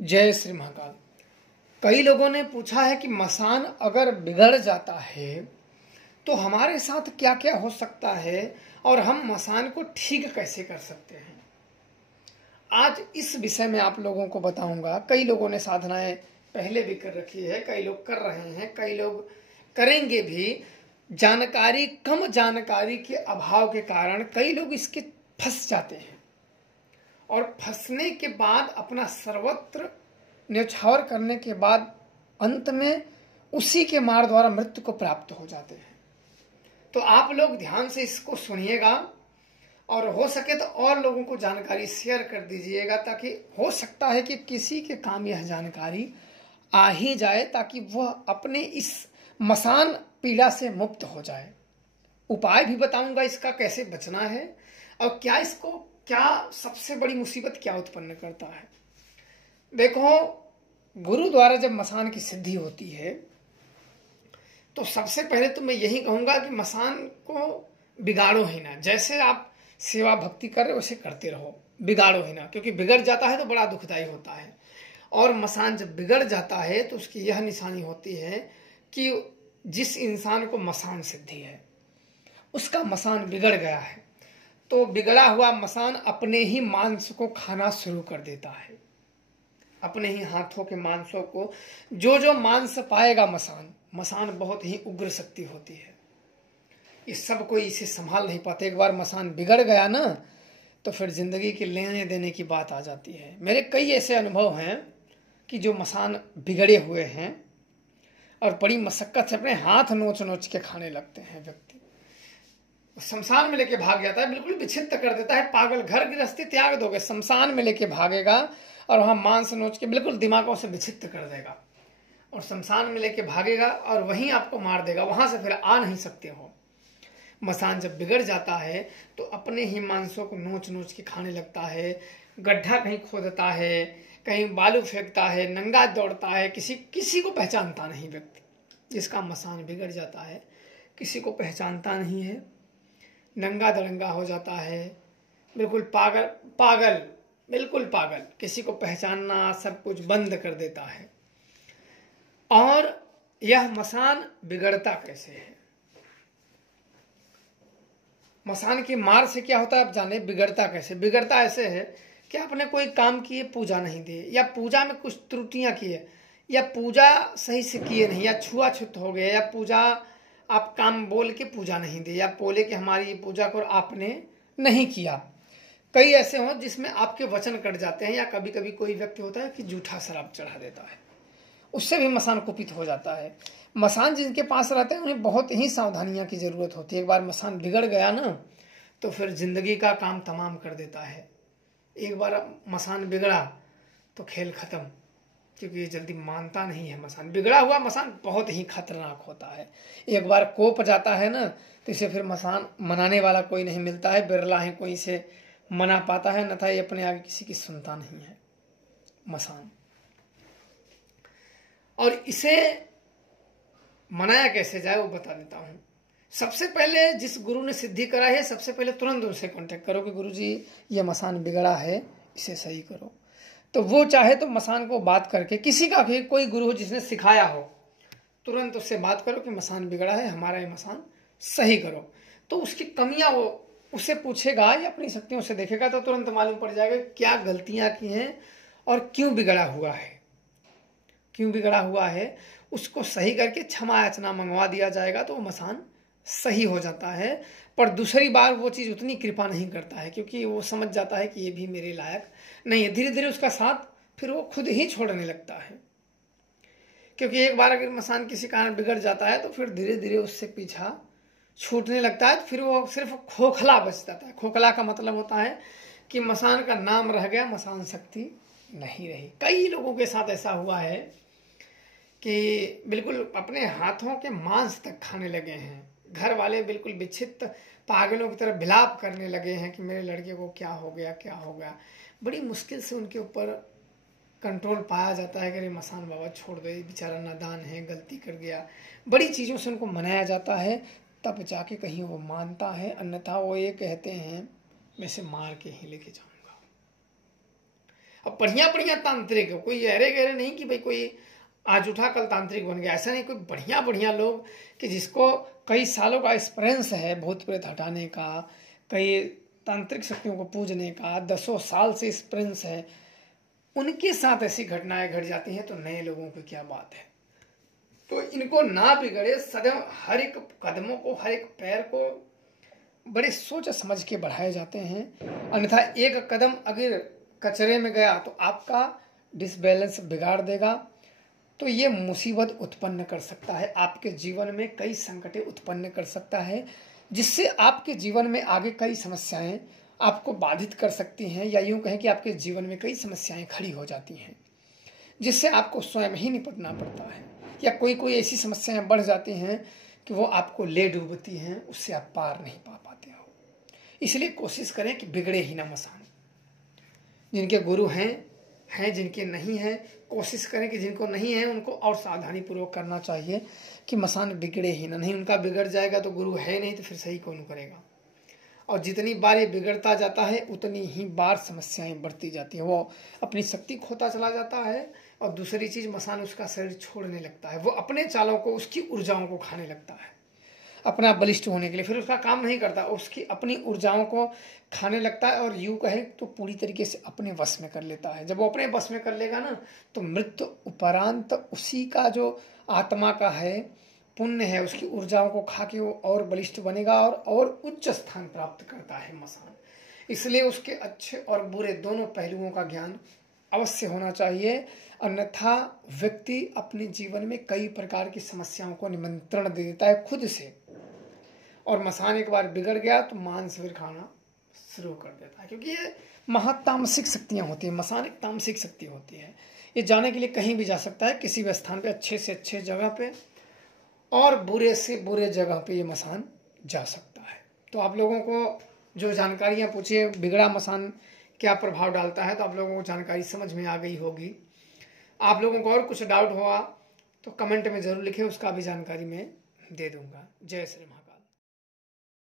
जय श्री महाकाल। कई लोगों ने पूछा है कि मसान अगर बिगड़ जाता है तो हमारे साथ क्या क्या हो सकता है और हम मसान को ठीक कैसे कर सकते हैं। आज इस विषय में आप लोगों को बताऊंगा। कई लोगों ने साधनाएं पहले भी कर रखी है, कई लोग कर रहे हैं, कई लोग करेंगे भी। कम जानकारी के अभाव के कारण कई लोग इसके फंस जाते हैं और फंसने के बाद अपना सर्वत्र न्यौछावर करने के बाद अंत में उसी के मार द्वारा मृत्यु को प्राप्त हो जाते हैं। तो आप लोग ध्यान से इसको सुनिएगा और हो सके तो और लोगों को जानकारी शेयर कर दीजिएगा, ताकि हो सकता है कि किसी के काम यह जानकारी आ ही जाए, ताकि वह अपने इस मसान पीड़ा से मुक्त हो जाए। उपाय भी बताऊंगा इसका कैसे बचना है और क्या सबसे बड़ी मुसीबत क्या उत्पन्न करता है। देखो, गुरु द्वारा जब मसान की सिद्धि होती है तो सबसे पहले तो मैं यही कहूंगा कि मसान को बिगाड़ो ही ना। जैसे आप सेवा भक्ति कर रहे हो वैसे करते रहो, बिगाड़ो ही ना, क्योंकि बिगड़ जाता है तो बड़ा दुखदायी होता है। और मसान जब बिगड़ जाता है तो उसकी यह निशानी होती है कि जिस इंसान को मसान सिद्धि है उसका मसान बिगड़ गया है, तो बिगड़ा हुआ मसान अपने ही मांस को खाना शुरू कर देता है। अपने ही हाथों के मांसों को जो मांस पाएगा मसान बहुत ही उग्र शक्ति होती है। इस सब कोई इसे संभाल नहीं पाते। एक बार मसान बिगड़ गया ना तो फिर जिंदगी के लेने देने की बात आ जाती है। मेरे कई ऐसे अनुभव हैं कि जो मसान बिगड़े हुए हैं और बड़ी मशक्कत से अपने हाथ नोच नोच के खाने लगते हैं। व्यक्ति शमशान में लेके भाग जाता है, बिल्कुल विच्छिन्न कर देता है। पागल, घर गृहस्थी त्याग दोगे, शमशान में लेके भागेगा और वहां मांस नोच के बिल्कुल दिमागों से विच्छिन्न कर देगा और शमशान में लेके भागेगा और वहीं आपको मार देगा। वहां से फिर आ नहीं सकते हो। मसान जब बिगड़ जाता है तो अपने ही मांसों को नोच नोच के खाने लगता है। गड्ढा कहीं खोदता है, कहीं बालू फेंकता है, नंगा दौड़ता है, किसी को पहचानता नहीं। व्यक्ति जिसका मसान बिगड़ जाता है किसी को पहचानता नहीं है, नंगा दड़ंगा हो जाता है, बिल्कुल पागल, बिल्कुल पागल, किसी को पहचानना सब कुछ बंद कर देता है। और यह मसान बिगड़ता कैसे है? मसान की मार से क्या होता है आप जाने। बिगड़ता कैसे? बिगड़ता ऐसे है कि आपने कोई काम किए, पूजा नहीं दिए, या पूजा में कुछ त्रुटियां किए, या पूजा सही से किए नहीं, या छुआछूत हो गए, या पूजा आप काम बोल के पूजा नहीं दी, या बोले कि हमारी पूजा को आपने नहीं किया। कई ऐसे हो जिसमें आपके वचन कट जाते हैं, या कभी कभी कोई व्यक्ति होता है कि जूठा शराब चढ़ा देता है, उससे भी मसान कुपित हो जाता है। मसान जिनके पास रहते हैं उन्हें बहुत ही सावधानियां की जरूरत होती है। एक बार मसान बिगड़ गया ना तो फिर जिंदगी का काम तमाम कर देता है। एक बार मसान बिगड़ा तो खेल खत्म, क्योंकि ये जल्दी मानता नहीं है। मसान बिगड़ा हुआ मसान बहुत ही खतरनाक होता है। एक बार कोप जाता है ना तो इसे फिर मसान मनाने वाला कोई नहीं मिलता है। बिरला है कोई इसे मना पाता है, न था ये अपने आगे किसी की सुनता नहीं है मसान। और इसे मनाया कैसे जाए वो बता देता हूं। सबसे पहले जिस गुरु ने सिद्धि कराई है, सबसे पहले तुरंत उनसे कांटेक्ट करो कि गुरु जी ये मसान बिगड़ा है, इसे सही करो। तो वो चाहे तो मसान को बात करके, किसी का भी कोई गुरु हो जिसने सिखाया हो, तुरंत उससे बात करो कि मसान बिगड़ा है, हमारा ये मसान सही करो। तो उसकी कमियां वो उससे पूछेगा या अपनी शक्तियों से देखेगा तो तुरंत मालूम पड़ जाएगा क्या गलतियां की हैं और क्यों बिगड़ा हुआ है। क्यों बिगड़ा हुआ है उसको सही करके क्षमा याचना मंगवा दिया जाएगा तो वो मसान सही हो जाता है। पर दूसरी बार वो चीज़ उतनी कृपा नहीं करता है, क्योंकि वो समझ जाता है कि ये भी मेरे लायक नहीं है। धीरे धीरे उसका साथ फिर वो खुद ही छोड़ने लगता है, क्योंकि एक बार अगर मसान किसी कारण बिगड़ जाता है तो फिर धीरे धीरे उससे पीछा छूटने लगता है। फिर वो सिर्फ खोखला बच जाता है। खोखला का मतलब होता है कि मसान का नाम रह गया, मसान शक्ति नहीं रही। कई लोगों के साथ ऐसा हुआ है कि बिल्कुल अपने हाथों के मांस तक खाने लगे हैं। घर वाले बिल्कुल विच्छिन्न पागलों की तरह विलाप करने लगे हैं कि मेरे लड़के को क्या हो गया, क्या हो गया। बड़ी मुश्किल से उनके ऊपर कंट्रोल पाया जाता है कि अरे मसान बाबा छोड़ दो, बेचारा नादान है, गलती कर गया। बड़ी चीज़ों से उनको मनाया जाता है, तब जाके कहीं वो मानता है। अन्यथा वो ये कहते हैं मैं इसे मार के ही लेके जाऊंगा। अब बढ़िया बढ़िया तांत्रिक, कोई अरे गहरे नहीं कि भाई कोई आज उठा कल तांत्रिक बन गया, ऐसा नहीं। कोई बढ़िया बढ़िया लोग कि जिसको कई सालों का एक्सपीरियंस है भूत प्रेत हटाने का, कई तांत्रिक शक्तियों को पूजने का, 10 साल से एक्सपीरियंस है, उनके साथ ऐसी घटनाएं घट जाती हैं तो नए लोगों की क्या बात है। तो इनको ना बिगड़े, सदैव हर एक कदमों को, हर एक पैर को बड़े सोच समझ के बढ़ाए जाते हैं। अन्यथा एक कदम अगर कचरे में गया तो आपका डिसबैलेंस बिगाड़ देगा, तो ये मुसीबत उत्पन्न कर सकता है, आपके जीवन में कई संकटें उत्पन्न कर सकता है, जिससे आपके जीवन में आगे कई समस्याएं आपको बाधित कर सकती हैं, या यूं कहें कि आपके जीवन में कई समस्याएं खड़ी हो जाती हैं, जिससे आपको स्वयं ही निपटना पड़ता है, या कोई कोई ऐसी समस्याएं बढ़ जाती हैं कि वो आपको ले डूबती हैं, उससे आप पार नहीं पा पाते हो। इसलिए कोशिश करें कि बिगड़े ही ना मसान। जिनके गुरु हैं जिनके नहीं हैं, कोशिश करें कि जिनको नहीं है उनको और सावधानी पूर्वक करना चाहिए कि मसान बिगड़े ही ना। नहीं, उनका बिगड़ जाएगा तो गुरु है नहीं तो फिर सही कौन करेगा। और जितनी बार ये बिगड़ता जाता है उतनी ही बार समस्याएं बढ़ती जाती हैं, वो अपनी शक्ति खोता चला जाता है, और दूसरी चीज मसान उसका शरीर छोड़ने लगता है, वो अपने चालों को, उसकी ऊर्जाओं को खाने लगता है अपना बलिष्ठ होने के लिए, फिर उसका काम नहीं करता, उसकी अपनी ऊर्जाओं को खाने लगता है, और यूं कहे तो पूरी तरीके से अपने वश में कर लेता है। जब वो अपने वश में कर लेगा ना, तो मृत्यु उपरांत उसी का जो आत्मा का है, पुण्य है, उसकी ऊर्जाओं को खा के वो और बलिष्ठ बनेगा और उच्च स्थान प्राप्त करता है मसान। इसलिए उसके अच्छे और बुरे दोनों पहलुओं का ज्ञान अवश्य होना चाहिए, अन्यथा व्यक्ति अपने जीवन में कई प्रकार की समस्याओं को निमंत्रण दे देता है खुद से, और मसान एक बार बिगड़ गया तो मांस फिर खाना शुरू कर देता है, क्योंकि ये महातामसिक शक्तियां होती हैं। मसान एक तामसिक शक्ति होती है, ये जाने के लिए कहीं भी जा सकता है, किसी भी स्थान पे, अच्छे से अच्छे जगह पे और बुरे से बुरे जगह पे ये मसान जा सकता है। तो आप लोगों को जो जानकारियां पूछिए, बिगड़ा मसान क्या प्रभाव डालता है, तो आप लोगों को जानकारी समझ में आ गई होगी। आप लोगों को और कुछ डाउट हुआ तो कमेंट में जरूर लिखें, उसका भी जानकारी मैं दे दूंगा। जय श्री महाकाल।